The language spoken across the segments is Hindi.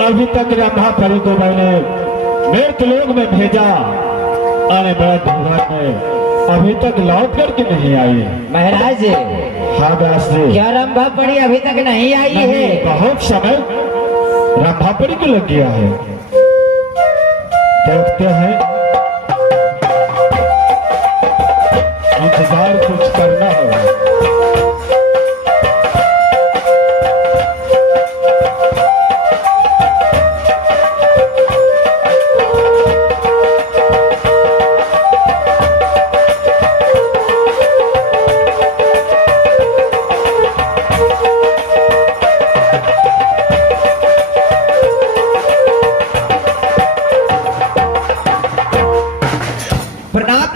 अभी तक रंभा परी को मैंने मृतलोक में भेजा, आने बड़ा धूमधाम में अभी तक लौट करके नहीं आई। महाराज हाँ व्यास जी, क्या रंभा परी अभी तक नहीं आई है? बहुत समय रंभा परी को लग गया है। देखते हैं, इंतजार कुछ करना होगा।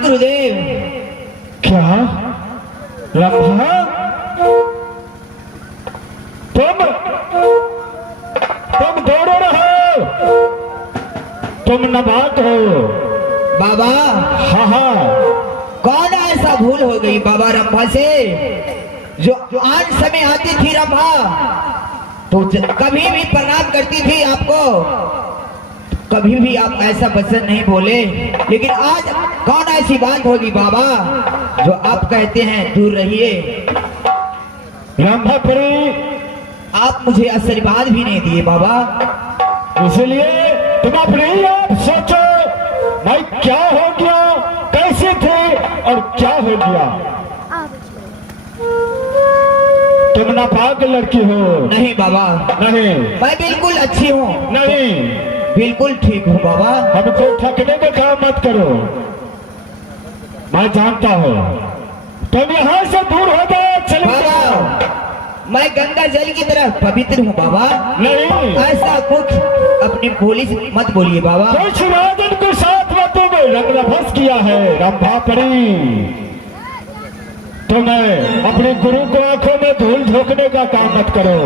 गुरुदेव। क्या रंभा, तुम दौड़ो रहो, तुम नबात हो बाबा। हाँ हाँ, कौन ऐसा भूल हो गई बाबा रंभा से? जो आज समय आती थी रंभा तो कभी भी प्रणाम करती थी आपको, कभी भी आप ऐसा वचन नहीं बोले। लेकिन आज कौन ऐसी बात होगी बाबा जो आप कहते हैं दूर रहिए? रंभा परी, आप मुझे आशीर्वाद भी नहीं दिए बाबा, इसलिए तुम अपने ही आप सोचो भाई क्या हो गया, कैसे थे और क्या हो गया। तुम नापाक लड़की हो। नहीं बाबा, नहीं, मैं बिल्कुल अच्छी हूँ। नहीं, बिल्कुल ठीक हूँ बाबा। हमको ठगने का काम मत करो, मैं जानता हूँ। तुम यहाँ से दूर हो जाओ, चलो बाबा, मैं गंगा जल की तरह पवित्र हूँ बाबा। नहीं, ऐसा कुछ अपनी बोली से मत बोलिए बाबा। कुछ राजन को साथ में तुम्हें रंगभस किया है रंभा परी। तुम्हें अपने गुरु को आंखों में धूल झोंकने का काम मत करो।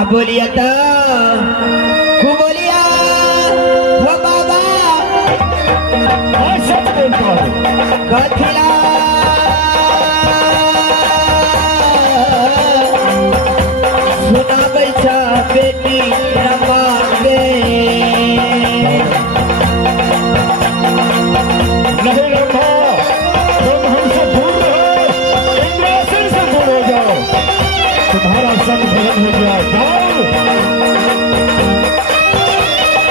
अब बोलिए तो बोलिया वो बाबा, मैं सच बोलता हूँ। कथिला सुना बैठा बेटी रंभा के। नहीं रंभा, तुम हमसे दूर रहो, इंद्रासन से दूर हो जाओ, तुम्हारा संग भजन हो गया। जाओ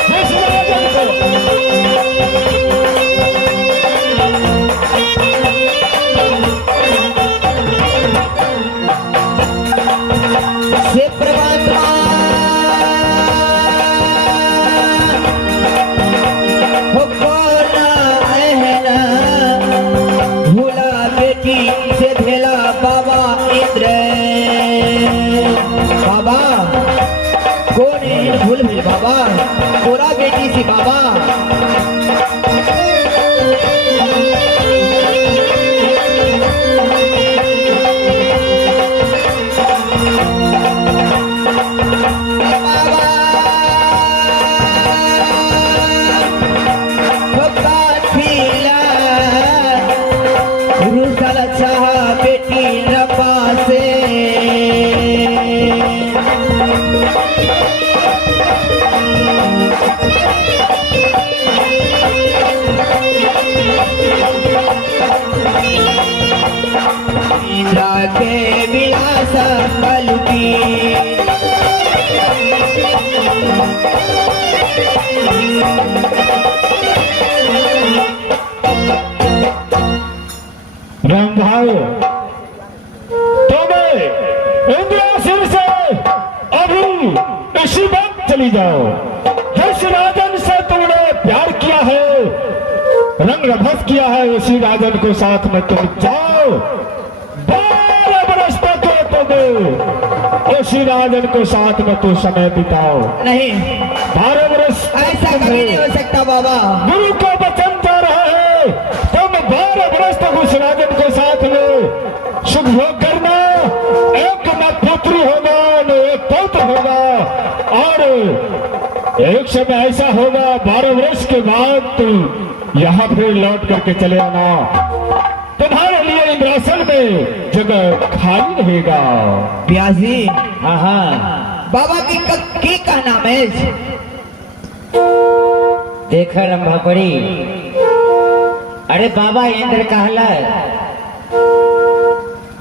जिस राजन से परमात्मा हो कौन है भूला बेटी से भेला बाबा इंद्र। बाबा कौन है भूल भेल बाबा, पूरा बेटी से बाबा। बेटी रंभा से इंद्रा के विलास कलुकी राम भाई, तुम्हें इंद्रासन से अभी इसी वक्त चली जाओ। जिस राजन से तुमने प्यार किया है, रंग रभस किया है, उसी राजन को साथ में तुम जाओ। 12 बरस तक तुम्हें उसी राजन को साथ में तुम समय बिताओ। नहीं, 12 बरस ऐसा कभी नहीं हो सकता बाबा। गुरु का वचन जा रहा है, तुम 12 बरस तक उस राजन को साथ में सुख भोग करना। एक न पुत्री होगा न एक पौत्र होगा, और एक समय ऐसा होगा 12 वर्ष के बाद तुम यहाँ फिर लौट करके चले आना। तुम्हारे लिए इंद्रासन में जगह खाली रहेगा। व्यास जी, हाँ हाँ, बाबा की कहना है। देखा रंभा पड़ी। अरे बाबा इंद्र कहला।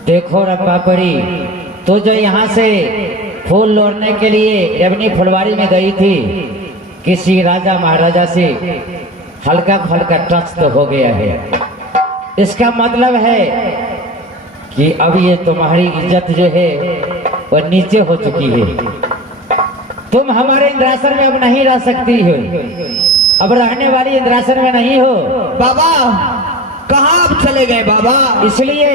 देखो रंभा पड़ी, तो जो यहाँ से फूल लोड़ने के लिए रवनी फुलवारी में गई थी, किसी राजा महाराजा से हल्का फल्का टच तो हो गया है। इसका मतलब है कि अब ये तुम्हारी इज्जत जो है वह नीचे हो चुकी है। तुम हमारे इंद्रासन में अब नहीं रह सकती हो, अब रहने वाली इंद्रासन में नहीं हो। बाबा कहाँ आप चले गए बाबा? इसलिए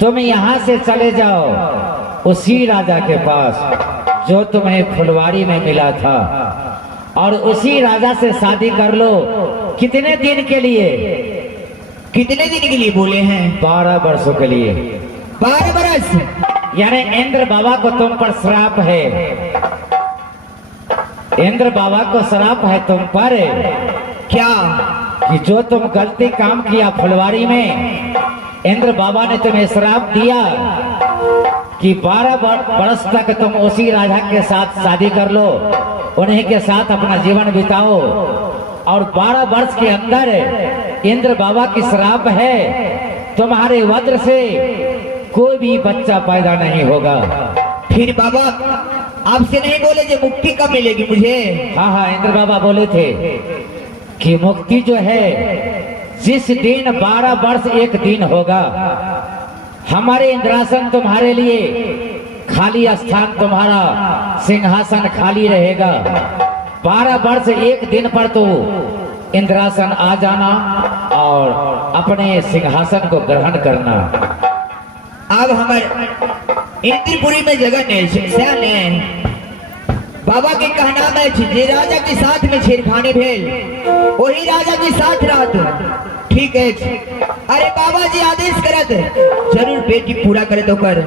तुम यहाँ से चले जाओ उसी राजा के पास जो तुम्हें फुलवारी में मिला था, और उसी राजा से शादी कर लो। कितने दिन के लिए? कितने दिन के लिए बोले हैं? 12 वर्षों के लिए। 12 बरस? यानी इंद्र बाबा को तुम पर श्राप है। इंद्र बाबा को श्राप है तुम पर। क्या? कि जो तुम गलती काम किया फुलवारी में, इंद्र बाबा ने तुम्हें श्राप दिया कि 12 वर्ष तक तुम उसी राजा के साथ शादी कर लो, उन्हीं के साथ अपना जीवन बिताओ, और 12 वर्ष के अंदर इंद्र बाबा की श्राप है तुम्हारे वज्र से कोई भी बच्चा पैदा नहीं होगा। फिर बाबा आपसे नहीं बोले जो मुक्ति कब मिलेगी मुझे? हाँ हाँ, इंद्र बाबा बोले थे कि मुक्ति जो है जिस दिन 12 वर्ष एक दिन होगा, हमारे इंद्रासन तुम्हारे लिए खाली स्थान, तुम्हारा सिंहासन खाली रहेगा। 12 वर्ष एक दिन पर तो इंद्रासन आ जाना और अपने सिंहासन को ग्रहण करना। अब हमारे इंद्रपुरी में जगह नहीं। बाबा के कहना में जे राजा के साथ में छेड़खानी भेल, वही राजा के साथ रहत। ठीक है। अरे बाबा जी आदेश करत, जरूर बेटी पूरा करे तो कर।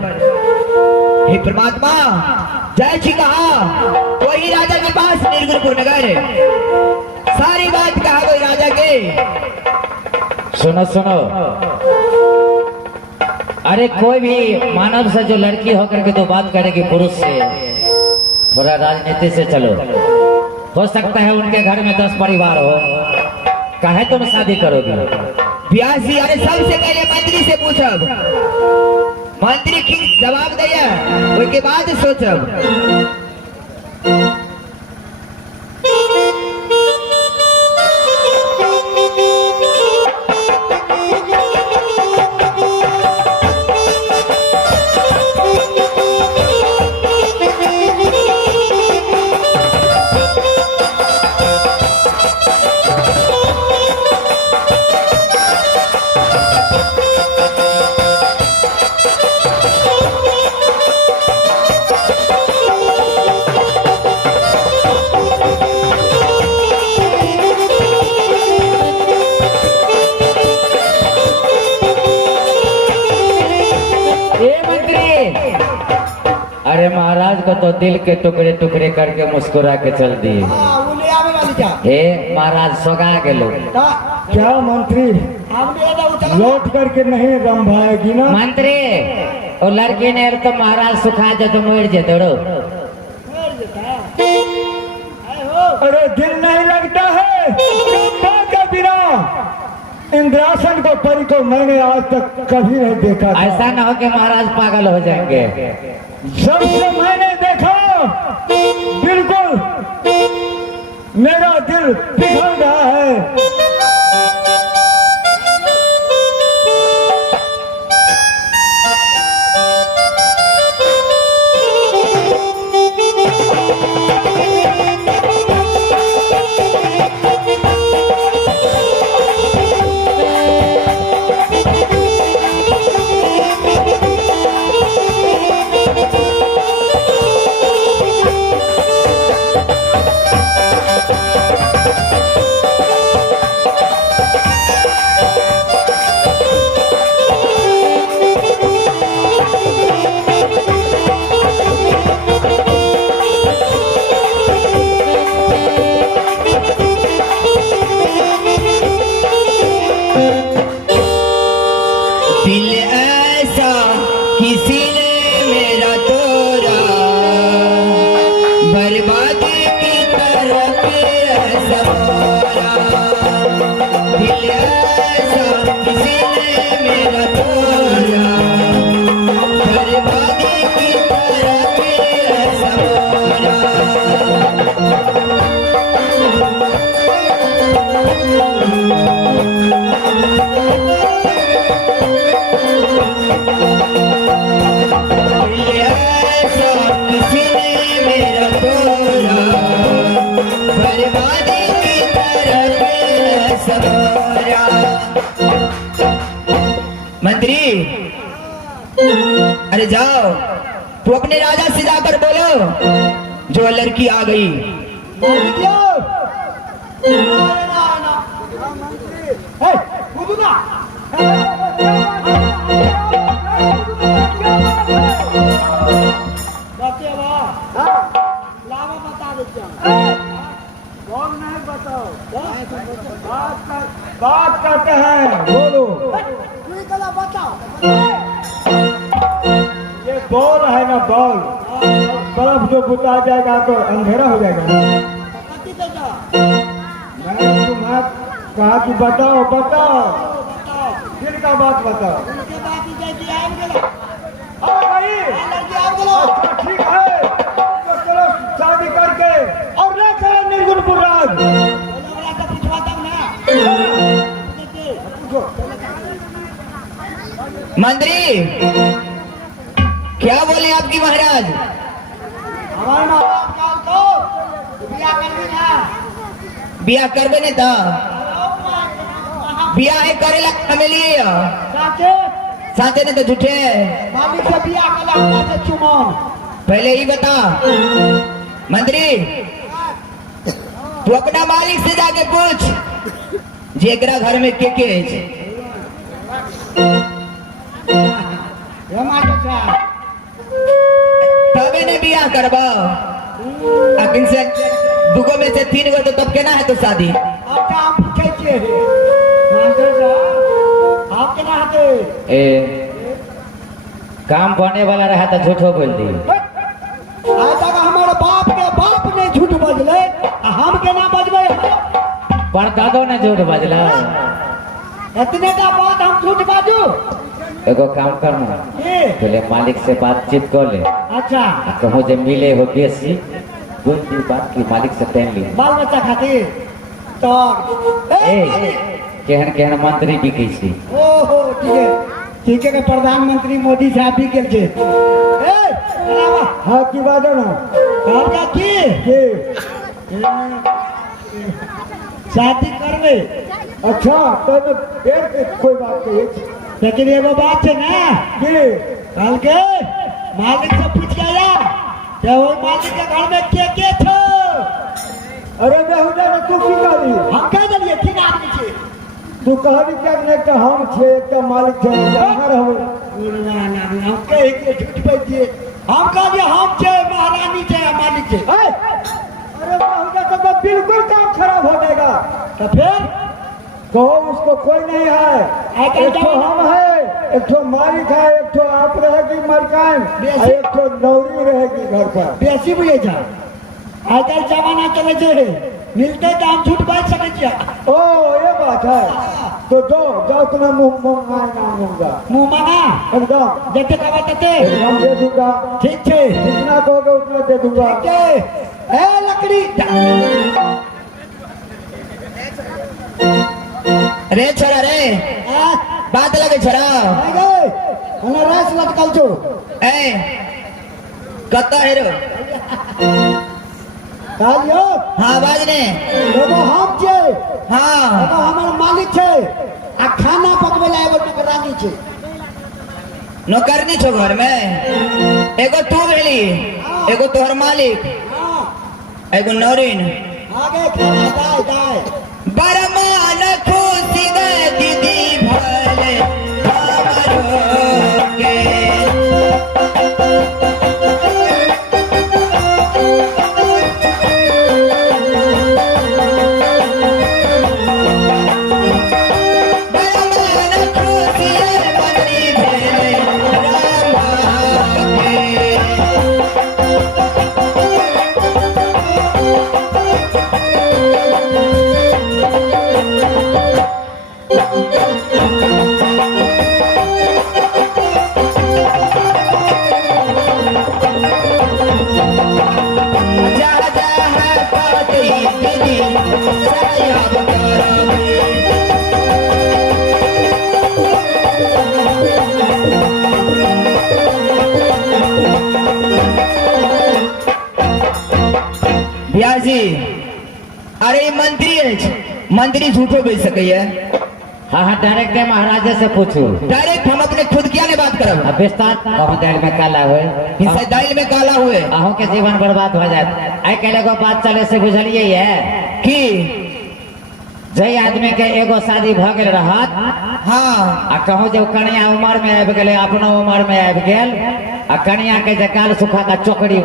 हे परमात्मा, जय जी कहा वही राजा के पास निर्गुणपुर नगर, सारी बात कहा वही राजा के। सुनो सुनो, अरे कोई भी मानव से जो लड़की होकर के तो बात करेगी पुरुष से, थोड़ा राजनीति से चलो। हो सकता है उनके घर में 10 परिवार हो, काहे तुम शादी करोगे? व्यास जी, अरे सबसे पहले मंत्री से पूछब, मंत्री की जवाब दिया उसके बाद सोचब। अरे महाराज को तो दिल के टुकड़े टुकड़े करके मुस्कुरा के चल दिए। हे महाराज सोगा के लोग क्या मंत्री लौट करके नहीं रंभाएगी ना? मंत्री और लड़की ने तो महाराज सुखा जो तो मर जे तोड़ो। अरे दिल नहीं लगता है के बिना इंद्रासन को परी को मैंने आज तक कभी नहीं देखा था। ऐसा ना हो कि महाराज पागल हो जाएंगे। जब से मैंने देखा बिल्कुल मेरा दिल पिघल रहा है। दिल ऐसा किसी ने मेरा तोड़ा, बर्बादी की तरफ ऐसा मोड़ा। दिल ऐसा किसी ने मेरा तोड़ा, बर्बादी की तरफ ऐसा मोड़ा। ऐसा किसी ने मेरा तोड़ा, बर्बादी की तरफ ऐसा मोड़ा। मंत्री, अरे जाओ, तू अपने राजा से जाकर बोलो जो लड़की आ गई। बात करते हैं, बोलो। ये बॉल है ना, बॉल, बल्ब जो बुता जाएगा तो अंधेरा हो जाएगा। मैंने तुम्हें कहा कि बताओ बताओ, दिल का बात बताओ। भाई अच्छा ठीक है, तो चलो शादी करके और ना चलो निर्गुणपुर राज। मंत्री, क्या बोले आपकी महाराज? हमारे महाराज को बिया करबे नहीं था, बिया है करेला हमें लिए साथे ने तो झूठे। पहले ही बता मंत्री, तू अपना मालिक से जाके पूछ जेकरा घर में के है। तबे ने बिया करबा, अकिन से दुगो में से 3 गो तो तब केना है तो शादी। ए काम बने वाला रहा तो झूठो बोल दी। हमारे बाप ने झूठ बजले, हम केना बजबे? पर दादो ने झूठ बजला। इतने का बात हम झूठ बाजू? एगो काम करना, पहले मालिक से बातचीत कर ले। अच्छा, कहो जे मिले हो बेसी, बोल दी बात की मालिक से पहन ली। बाल बच्चा खातिर तो केहन केहन मंत्री बिकै छी। ओहो ठीक है, प्रधानमंत्री मोदी साहब भी गेल छे। हाँ की बात है ना, कहलका की शादी करबे। अच्छा तो फिर कोई बात नहीं, लेकिन एगो बात है ना कि कल के मालिक से पूछ के आया क्या वो मालिक के घर में के छो? अरे बेहुदा ने तू की करी? हम कह दिए ठीक आदमी छे। तू कहली क्या ने कि हम छे एक मालिक छे कहां रहबो? ना ना हम कह के झूठ पे दिए, हम कह दिए हम छे महारानी छे मालिक छे। अरे बेहुदा तो बिल्कुल काम खराब हो जाएगा। तो फिर कहो उसको कोई नहीं है, एक तो हम है, एक तो मालिक है, एक तो आप रहेगी मरकान, एक तो नौरी रहेगी घर पर। बेसी बुझे जा आजकल जमाना चले जे मिलते तो हम झूठ बात सके छिया। ओ ये बात है, तो दो जाओ तुम्हें मुंह मांगा मुंह मांगा एकदम जैसे कहा तते हम दे दूंगा। ठीक है, जितना कहोगे उतना दे दूंगा। ए लकड़ी रे छोरा रे आ बात लगे छोरा आ गए हने रास लटकल छो ए कत है रो कालियो हाँ बाजने एगो हम छे हाँ एगो हमर मालिक छे आ खाना पकवे ला एगो टुकरानी छे नौकरनी छो घर में एगो तू भेली एगो तोहर मालिक हां एगो नौरीन आगे खाना दाय दाय बरमान खुशी दे दीदी भले हमरो के बरमान खुशी मनी भेले रामा के जा जा पाती दीदी सायाब करबे भैया जी अरे ई मंत्री है मंत्री झूठो बेच सकैया हाँ हाँ डायरेक्ट है महाराजा से पूछू डायरेक्ट हम अपने खुद क्या ने बात करब अब विस्तार कहूँ दाल में काला हुए हिस्से दाइल में काला हुए अहों के जीवन बर्बाद हो जाए आई कहले को बात चले से बुझलिए है की जय आदमी के एगो शादी भ गेल रहत हाँ आ कहूँ जब कन्या उम्र में आबि गेले अपनो उम्र में आबि गेल आ कन्या के जे काल सुखा का चोकड़ी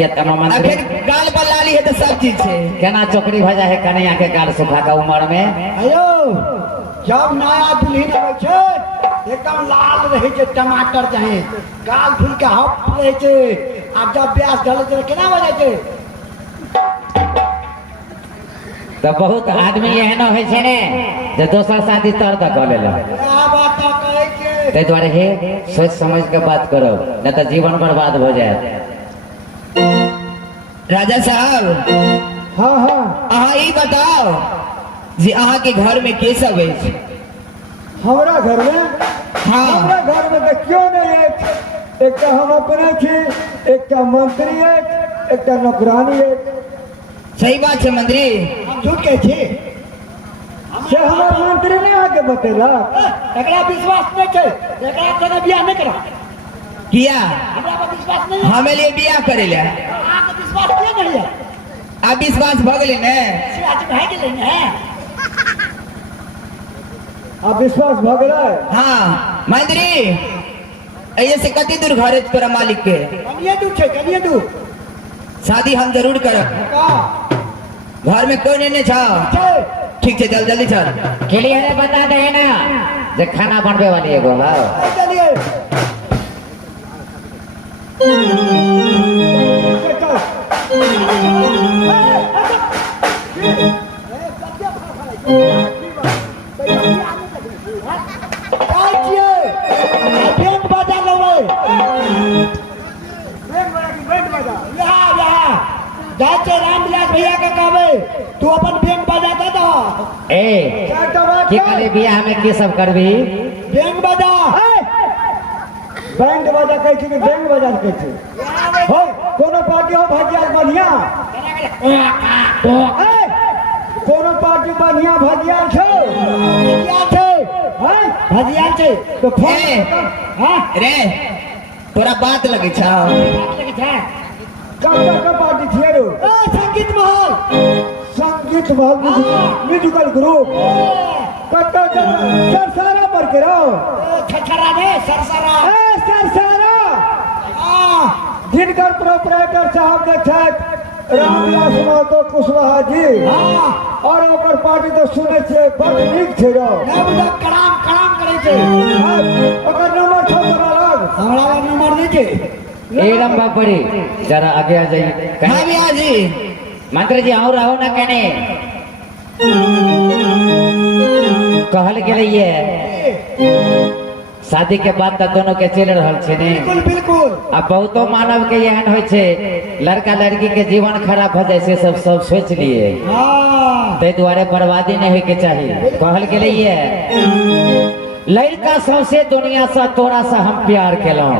ये तनो मंत्री फिर गाल पर लाली है तो सब चीज है केना चोकड़ी भ जाए है कन्या के काल सुखा का उम्र में आयो जब नया दुल्हन आवे छे एकदम लाल रहे छे टमाटर चाहे गाल फूल के हप रहे छे अब जब ब्यास ढले छे केना हो जाय छे तो बहुत आदमी एहन होइ छै ने जे दोसर शादी तर तक कऽ लेले क्या बात कहे छे ताहि दुआरे हे सोच समझ के बात करो न तो जीवन बर्बाद हो जाए राजा साहब हां हां अहाँ ई बताओ जी अहाँ के घर में के सब है हमरा घर में हाँ हमरा घर में तो क्यों नहीं है एक हम अपने छी एक मंत्री है एक नौकरानी है सही बात है मंत्री हम झूठ कहे छे से हमर मंत्री ने आके बतेला एकरा विश्वास नहीं छे एकरा कोनो बियाह नहीं करा किया हमरा पर विश्वास नहीं है हमें लिए बियाह करे ले आपके विश्वास क्यों नहीं है अब विश्वास भ गेले ने से आज भाई गेले ने अब विश्वास भ गेलै हाँ मंत्री ऐसे से कति दूर घर है तोरा मालिक के कनिए दू छे कनिए दू शादी हम जरूर करब का घर में कोई नहीं छा छे ठीक है चल जल्दी चल क्लियर है बता दे ना जे खाना बनबे वाली एगो हाँ चलिए रामविलास भैया के कहबे तू अपन बैंक बजा दे दो ए क्या कहबे की कहले बियाह में की सब करबी बैंक बजा बैंक बजा कहै छी कि बैंक बजा कहै छी हो कोनो पार्टी हो भजिया बढ़िया कोनो पार्टी बढ़िया भजिया छौ भजिया छै हैं भजिया छै तो ए। फोन हां रे तोरा बात लगे छा का पार्टी छियै रो संगीत महल म्यूजिकल ग्रुप कत सरसारा पर के रहो छछरा ने सरसारा सरसारा जिनकर प्रोपराइटर साहब ने छथि रामविलास महतो कुशवाहा जी और ओकर पार्टी तो सुने छे बड़ नीक छै रो कड़ाम कड़ाम करे छै ओकर नंबर छौ तोरा लग हमरा लग नंबर नहीं छै ए लंबा पड़ी जरा आगे आ जाइए हाँ कहीं भैया जी मंत्री जी और रहो ना कहने कहल के लिए शादी के बाद तो दोनों के चल रहल छे ने। बिल्कुल बिल्कुल। अब बहुतो मानव के एहन होइ छे लड़का लड़की के जीवन खराब हो जाए से सब सोच लिए, हाँ ते द्वारे बर्बादी नहीं होय के चाहिए। कहल गेलै ये लड़का सबसे दुनिया से तोरा से हम प्यार केलौं,